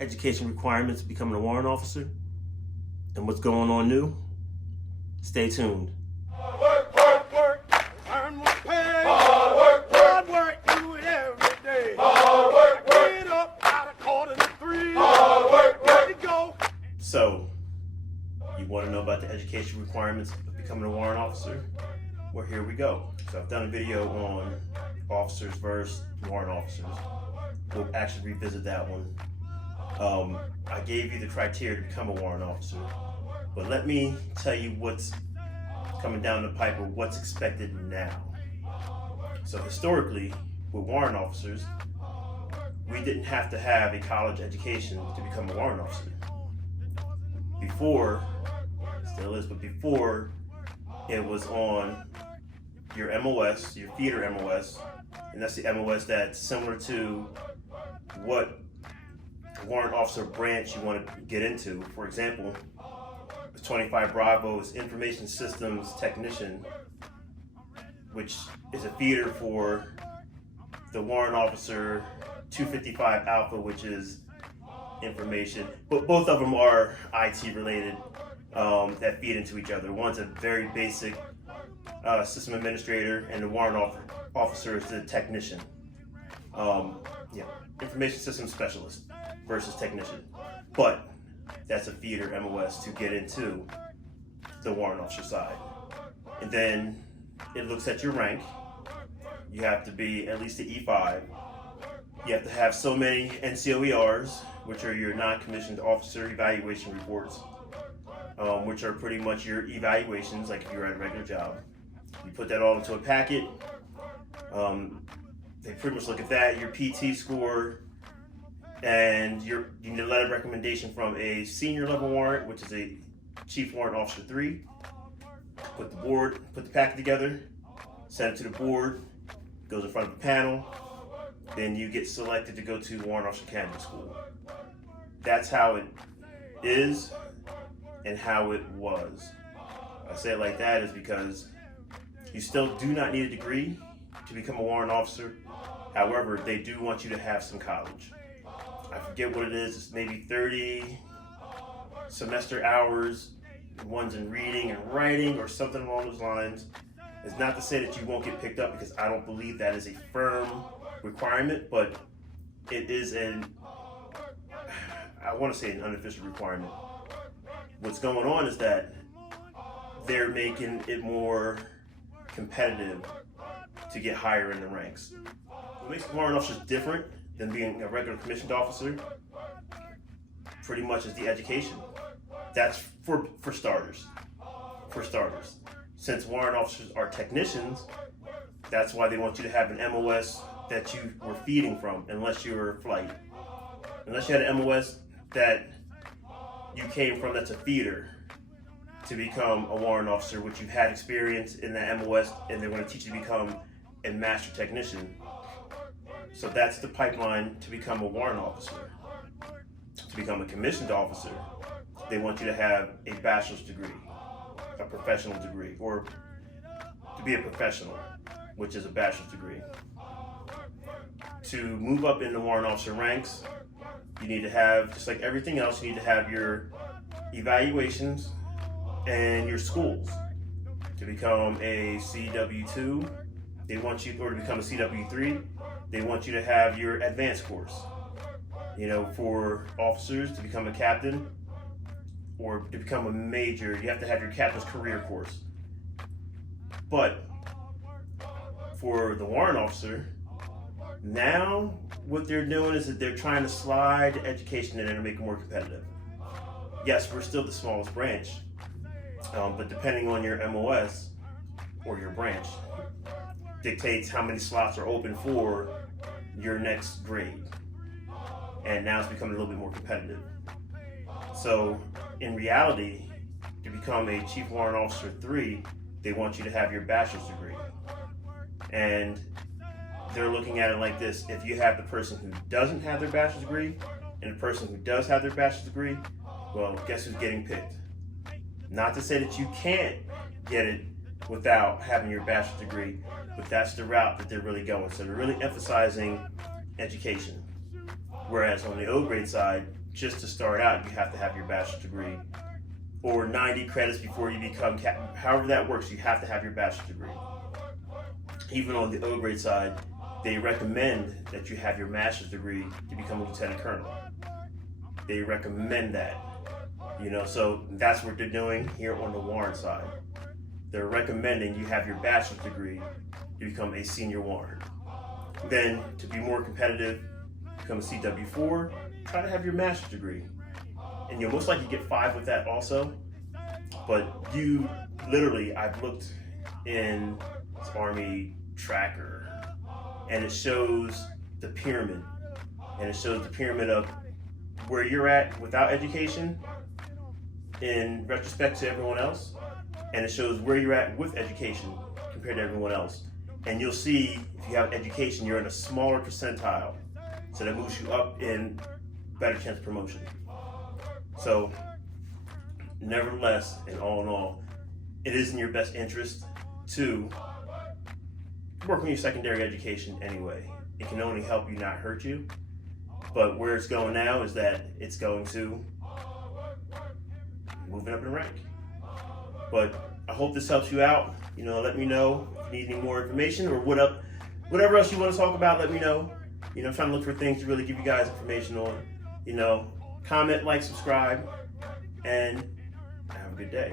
education requirements of becoming a warrant officer and what's going on new? Stay tuned. Hard work, earn more pay. Hard work, do it every day. Hard work, get up out of 2:45. Hard work, ready to go. So, you want to know about the education requirements of becoming a warrant officer? Well, here we go. So I've done a video on officers versus warrant officers. We'll actually revisit that one. I gave you the criteria to become a warrant officer, but let me tell you what's coming down the pipe or what's expected now. So historically, with warrant officers, we didn't have to have a college education to become a warrant officer. Before, still is, but before it was on your MOS, your theater MOS, and that's the MOS that's similar to what warrant officer branch you want to get into. For example, 25 Bravo is Information Systems Technician, which is a feeder for the warrant officer 255 Alpha, which is information, but both of them are IT related, that feed into each other. One's a very basic system administrator, and the warrant officer is the technician. Information system specialist versus technician. But that's a feeder MOS to get into the warrant officer side. And then it looks at your rank. You have to be at least an E5. You have to have so many NCOERs, which are your non-commissioned officer evaluation reports, which are pretty much your evaluations, like if you're at a regular job. You put that all into a packet. They pretty much look at that, your PT score, and you need a letter of recommendation from a senior level warrant, which is a Chief Warrant Officer 3. Put the packet together, send it to the board, goes in front of the panel, then you get selected to go to Warrant Officer Candidate School. That's how it is and how it was. I say it like that is because you still do not need a degree to become a warrant officer. However, they do want you to have some college. I forget what it is. It's maybe 30 semester hours. One's in reading and writing or something along those lines. It's not to say that you won't get picked up, because I don't believe that is a firm requirement, but it is I want to say an unofficial requirement. What's going on is that they're making it more competitive to get higher in the ranks. What makes warrant officers different than being a regular commissioned officer pretty much is the education. That's for starters. For starters. Since warrant officers are technicians, that's why they want you to have an MOS that you were feeding from, unless you were flight. Unless you had an MOS that you came from that's a feeder to become a warrant officer, which you've had experience in that MOS, and they're going to teach you to become a master technician. So that's the pipeline to become a warrant officer. To become a commissioned officer, they want you to have a bachelor's degree, a professional degree, or to be a professional, which is a bachelor's degree. To move up in the warrant officer ranks, you need to have, just like everything else, you need to have your evaluations and your schools. To become a CW2, they want you, or to become a CW3, they want you to have your advanced course. You know, for officers to become a captain or to become a major, you have to have your captain's career course. But for the warrant officer, now what they're doing is that they're trying to slide education in there to make it more competitive. Yes, we're still the smallest branch, but depending on your MOS or your branch dictates how many slots are open for your next grade. And now it's becoming a little bit more competitive. So in reality, to become a Chief Warrant Officer 3, they want you to have your bachelor's degree. And they're looking at it like this: if you have the person who doesn't have their bachelor's degree and the person who does have their bachelor's degree, well, guess who's getting picked? Not to say that you can't get it without having your bachelor's degree, but that's the route that they're really going. So they're really emphasizing education. Whereas on the O grade side, just to start out, you have to have your bachelor's degree or 90 credits before you become however that works. You have to have your bachelor's degree. Even on the O grade side, they recommend that you have your master's degree to become a lieutenant colonel. They recommend that, so that's what they're doing here on the Warrant side. They're recommending you have your bachelor's degree to become a senior warrant. Then, to be more competitive, become a CW4, try to have your master's degree. And you'll most likely get 5 with that also. But you literally, I've looked in this Army tracker, and it shows the pyramid. And it shows the pyramid of where you're at without education in retrospect to everyone else. And it shows where you're at with education compared to everyone else. And you'll see if you have education, you're in a smaller percentile. So that moves you up in better chance of promotion. So, nevertheless, and all in all, it is in your best interest to work on your secondary education anyway. It can only help you, not hurt you. But where it's going now is that it's going to moving up in rank. But I hope this helps you out. Let me know if you need any more information or whatever else you want to talk about. Let me know. I'm trying to look for things to really give you guys information on. Comment, like, subscribe, and have a good day.